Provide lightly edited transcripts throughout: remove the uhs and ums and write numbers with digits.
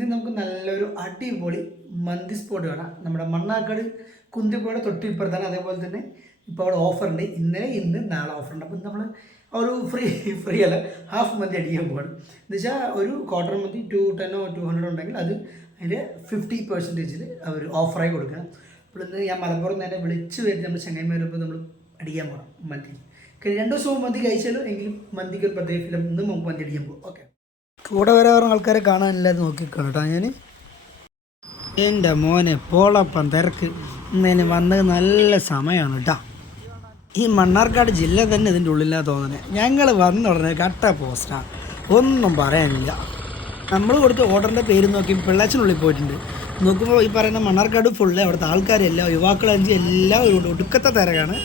ഇനി നമുക്ക് നല്ലൊരു അടിപൊളി മന്തി സ്പോട്ട് കാണാം. നമ്മുടെ മണ്ണാർക്കാട് കുന്തിപ്പുഴയുടെ തൊട്ടിപ്പുറത്താണ്. അതേപോലെ തന്നെ ഇപ്പോൾ അവിടെ ഓഫറുണ്ട്. ഇന്ന് നാളെ ഓഫറുണ്ട്. അപ്പം നമ്മൾ ഒരു ഫ്രീ അല്ല, ഹാഫ് മന്തി അടിക്കാൻ പോകണം. എന്ന് വെച്ചാൽ ഒരു ക്വാർട്ടർ മന്തി 210 200 ഉണ്ടെങ്കിൽ അത് അതിൻ്റെ 50% അവർ ഓഫറായി കൊടുക്കണം. അപ്പോൾ ഇന്ന് ഞാൻ മലപ്പുറം നേരെ വിളിച്ച് വരുന്ന നമ്മൾ ചങ്ങായിമാർ വരുമ്പോൾ നമ്മൾ അടിക്കാൻ പോകണം മന്തി. 2 ദിവസവും മന്തി കഴിച്ചാലും എങ്കിലും മന്തിക്ക് ഒരു പ്രത്യേക ഫിലം ഇന്നും നമുക്ക് മന്തി അടിക്കാൻ പോകും. ഓക്കെ, കൂടെ വരാറ് ആൾക്കാരെ കാണാനില്ലാതെ നോക്കിക്കണം കേട്ടോ. ഞാൻ എൻ്റെ മോനെ പോളപ്പം തിരക്ക് ഇന്നതിന് വന്നത് നല്ല സമയമാണ് കേട്ടോ. ഈ മണ്ണാർക്കാട് ജില്ല തന്നെ ഇതിൻ്റെ ഉള്ളിലാണ് തോന്നുന്നത്. ഞങ്ങൾ വന്ന ഉടനെ കട്ട പോസ്റ്റാണ്, ഒന്നും പറയാനില്ല. നമ്മൾ കൊടുത്ത ഓർഡറിൻ്റെ പേര് നോക്കി പിള്ളാച്ചിനുള്ളിൽ പോയിട്ടുണ്ട്. നോക്കുമ്പോൾ ഈ പറയുന്ന മണ്ണാർക്കാട് ഫുള്ള് അവിടുത്തെ ആൾക്കാരെല്ലാം യുവാക്കളഞ്ച് എല്ലാം ഒടുക്കത്തെ തിരക്കാണ്.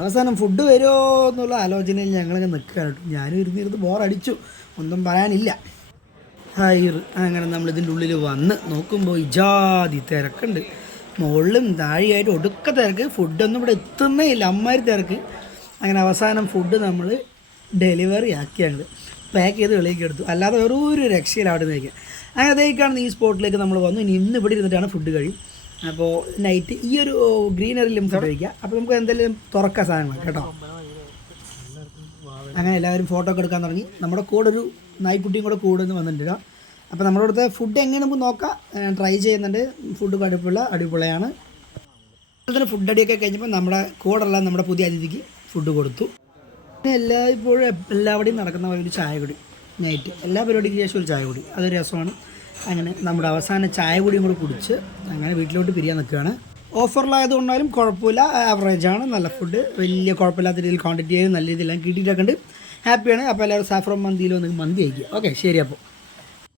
അവസാനം ഫുഡ് വരുമോ എന്നുള്ള ആലോചനയിൽ ഞങ്ങളിങ്ങനെ നിൽക്കുകയാണ് കേട്ടോ. ഞാനും ഇരുന്നിരുന്ന് ബോറടിച്ചു, ഒന്നും പറയാനില്ല. അങ്ങനെ നമ്മളിതിൻ്റെ ഉള്ളിൽ വന്ന് നോക്കുമ്പോൾ ഇജാതി തിരക്കുണ്ട്. മുകളിലും താഴെയായിട്ട് ഒടുക്ക തിരക്ക്. ഫുഡൊന്നും ഇവിടെ എത്തുന്നേ ഇല്ല, അമ്മാതിരി തിരക്ക്. അങ്ങനെ അവസാനം ഫുഡ് നമ്മൾ ഡെലിവറി ആക്കിയാണ്, പാക്ക് ചെയ്ത് വെളിയിലേക്ക് എടുത്തു. അല്ലാതെ ഒരു രക്ഷയിൽ അവിടെ നിന്ന് കഴിക്കുക. അങ്ങനെ അതേക്കാണ് ഈ സ്പോട്ടിലേക്ക് നമ്മൾ വന്നു. ഇന്ന് ഇവിടെ ഇരുന്നിട്ടാണ് ഫുഡ് കഴിയും. അപ്പോൾ നൈറ്റ് ഈ ഒരു ഗ്രീനറിലും ഫുഡ് കഴിക്കുക. അപ്പോൾ നമുക്ക് എന്തെങ്കിലും തുറക്കാൻ സാധനങ്ങൾ കേട്ടോ. അങ്ങനെ എല്ലാവരും ഫോട്ടോ ഒക്കെ എടുക്കാൻ തുടങ്ങി. നമ്മുടെ കൂടെ ഒരു നായ്ക്കുട്ടിയും കൂടെ കൂടുന്ന് വന്നിട്ടുണ്ട്. അപ്പോൾ നമ്മുടെ അടുത്ത ഫുഡ് എങ്ങനെ നമുക്ക് നോക്കാം, ട്രൈ ചെയ്യുന്നുണ്ട്. ഫുഡ് അടിപൊളിയാണ്. അതുപോലെ ഫുഡ് അടിയൊക്കെ കഴിഞ്ഞപ്പോൾ നമ്മുടെ കൂടെയുള്ള നമ്മുടെ പുതിയ അതിഥിക്ക് ഫുഡ് കൊടുത്തു. പിന്നെ എല്ലാവിടെയും നടക്കുന്ന ഒരു ചായ കുടി നൈറ്റ്, എല്ലാ പരിപാടിക്ക് ശേഷം ഒരു ചായ കുടി, അതൊരു രസമാണ്. അങ്ങനെ നമ്മുടെ അവസാന ചായ കുടിയും കൂടി കുടിച്ച് അങ്ങനെ വീട്ടിലോട്ട് പിരിയാൻ നിൽക്കുകയാണ്. ഓഫറിലായതുകൊണ്ടാലും കുഴപ്പമില്ല, ആവറേജാണ്. നല്ല ഫുഡ്, വലിയ കുഴപ്പമില്ലാത്ത രീതിയിൽ ക്വാണ്ടിറ്റി നല്ല രീതിയിലെല്ലാം കിട്ടിയിട്ടൊക്കെ ഉണ്ട്. ഹാപ്പിയാണ്. അപ്പോൾ എല്ലാവരും സാഫ്രോൺ മന്തിയിൽ വന്ന് മന്തി കഴിക്കുക. ഓക്കെ, ശരി. അപ്പോൾ